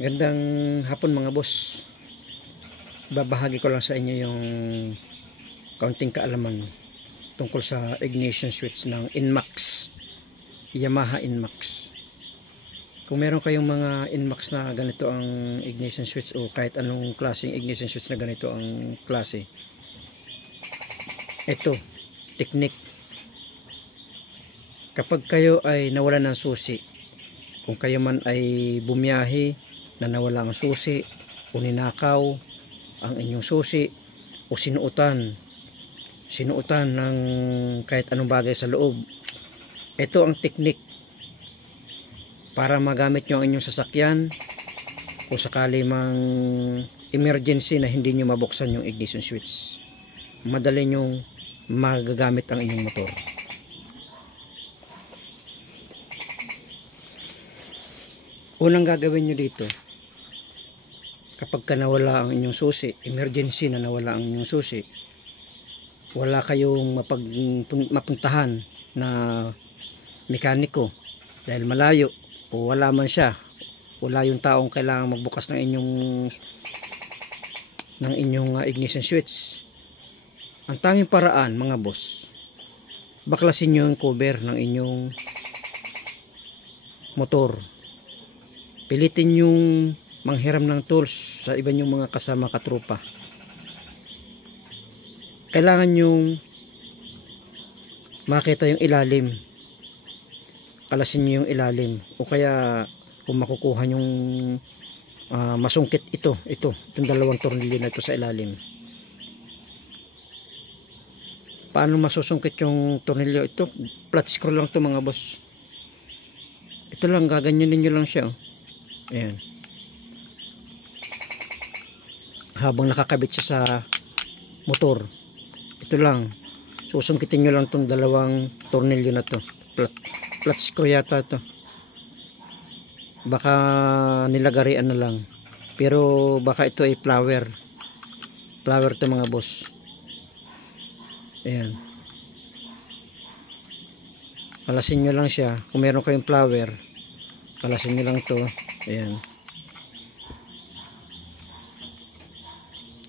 Gandang hapon mga boss. Babahagi ko lang sa inyo yung kaunting kaalaman tungkol sa ignition switch ng Inmax, Yamaha Inmax. Kung meron kayong mga Inmax na ganito ang ignition switch o kahit anong klaseng ignition switch na ganito ang klase, ito, technique. Kapag kayo ay nawalan ng susi, kung kayo man ay bumiyahe na nawala ang susi o ninakaw ang inyong susi o sinuutan ng kahit anong bagay sa loob, ito ang teknik para magamit nyo ang inyong sasakyan kung sakali mang emergency na hindi nyo mabuksan yung ignition switch. Madali nyong magagamit ang inyong motor. Unang gagawin nyo dito, kapag ka nawala ang inyong susi, emergency na nawala ang inyong susi, wala kayong mapuntahan na mekaniko dahil malayo o wala man siya, wala yung taong kailangan magbukas ng inyong ignition switch. Ang tanging paraan mga boss, baklasin nyo yung cover ng inyong motor. Pilitin yung manghiram ng tools sa iba yung mga kasama katrupa. Kailangan yung makita yung ilalim. Kalasin nyo yung ilalim. O kaya kung makukuha yung masungkit itong dalawang tornilyo na ito sa ilalim. Paano masusungkit yung tornilyo? Ito, flat screw lang ito mga boss. Ito lang, gaganyanin nyo lang siya. Ayan. Habang nakakabit siya sa motor, ito lang, susungkitin nyo lang itong dalawang tornilyo na to. Flat screw yata to, baka nilagarian na lang, pero baka ito ay flower to mga boss. Ayan, kalasin nyo lang siya. Kung meron kayong flower, kalasin nyo lang to. Ayan.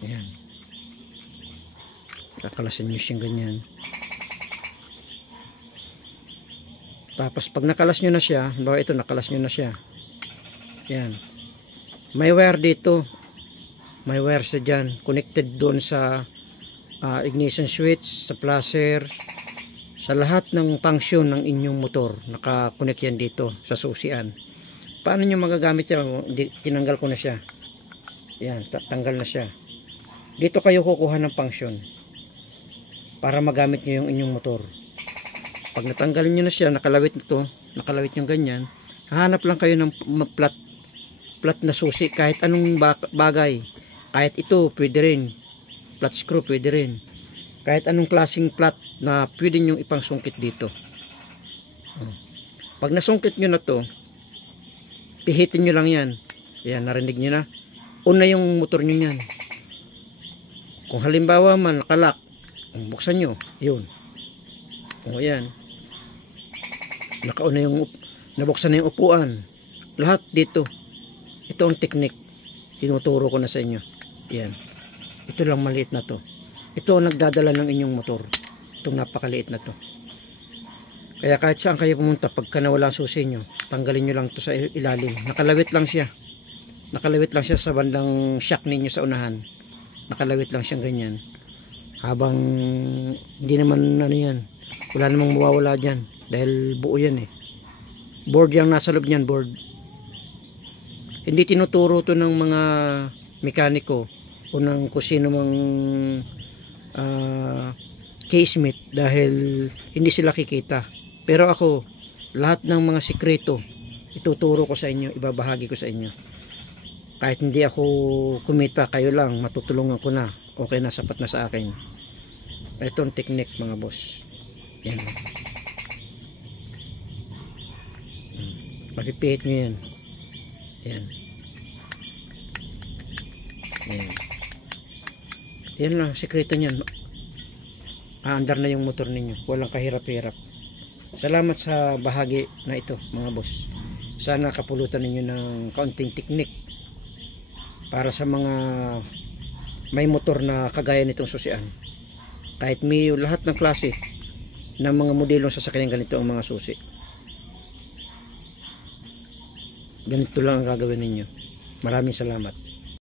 Ayan. Kakalasin nyo siyang ganyan. Tapos pag nakalas nyo na siya, bawa ito nakalas nyo na siya. Ayan. May wire dito. May wire sa dyan. Connected doon sa ignition switch, sa flasher, sa lahat ng function ng inyong motor. Nakakonect yan dito sa susian. Paano nyo magagamit yan? Tinanggal ko na siya. Ayan, tanggal na siya. Dito kayo kukuha ng function para magamit nyo yung inyong motor. Pag natanggalin nyo na siya, nakalawit nito, nakalawit yung ganyan, hahanap lang kayo ng flat na susi, kahit anong bagay. Kahit ito, pwede rin. Flat screw, pwede rin. Kahit anong klaseng flat na pwede nyo ipang sungkit dito. Pag nasungkit nyo na to, pihitin nyo lang yan. Ayan, narinig nyo na. Una yung motor nyo yan. Kung halimbawa man nakalak, buksan nyo, yun. O yan. Nakauna yung, nabuksan na yung upuan. Lahat dito. Ito ang teknik. Tinuturo ko na sa inyo. Yan. Ito lang maliit na to. Ito ang nagdadala ng inyong motor. Itong napakaliit na to. Kaya kahit saan kayo pumunta, pagka nawala ang susi nyo, tanggalin nyo lang to sa ilalim. Nakalawit lang siya. Nakalawit lang siya sa bandang shock ninyo sa unahan. Nakalawit lang siyang ganyan. Habang hindi naman ano yan, wala namang mawawala dyan dahil buo yan eh. Board yung nasa loob niyan, board. Hindi tinuturo to ng mga mekaniko o ng kusino mang casemate dahil hindi sila kikita. Pero ako, lahat ng mga sikreto ituturo ko sa inyo, ibabahagi ko sa inyo. Kahit hindi ako kumita, kayo lang, matutulungan ko na. Okay na, sapat na sa akin. Ito ang technique mga boss. Yan. Mapipihit nyo yan. Yan. Yan. Yan lang, sikreto nyan. Aandar na yung motor ninyo. Walang kahirap-hirap. Salamat sa bahagi na ito mga boss. Sana kapulutan ninyo ng kaunting technique para sa mga may motor na kagaya nitong susian. Kahit may lahat ng klase ng mga modelong sasakyan, ganito ang mga susi. Ganito lang ang gagawin ninyo. Maraming salamat.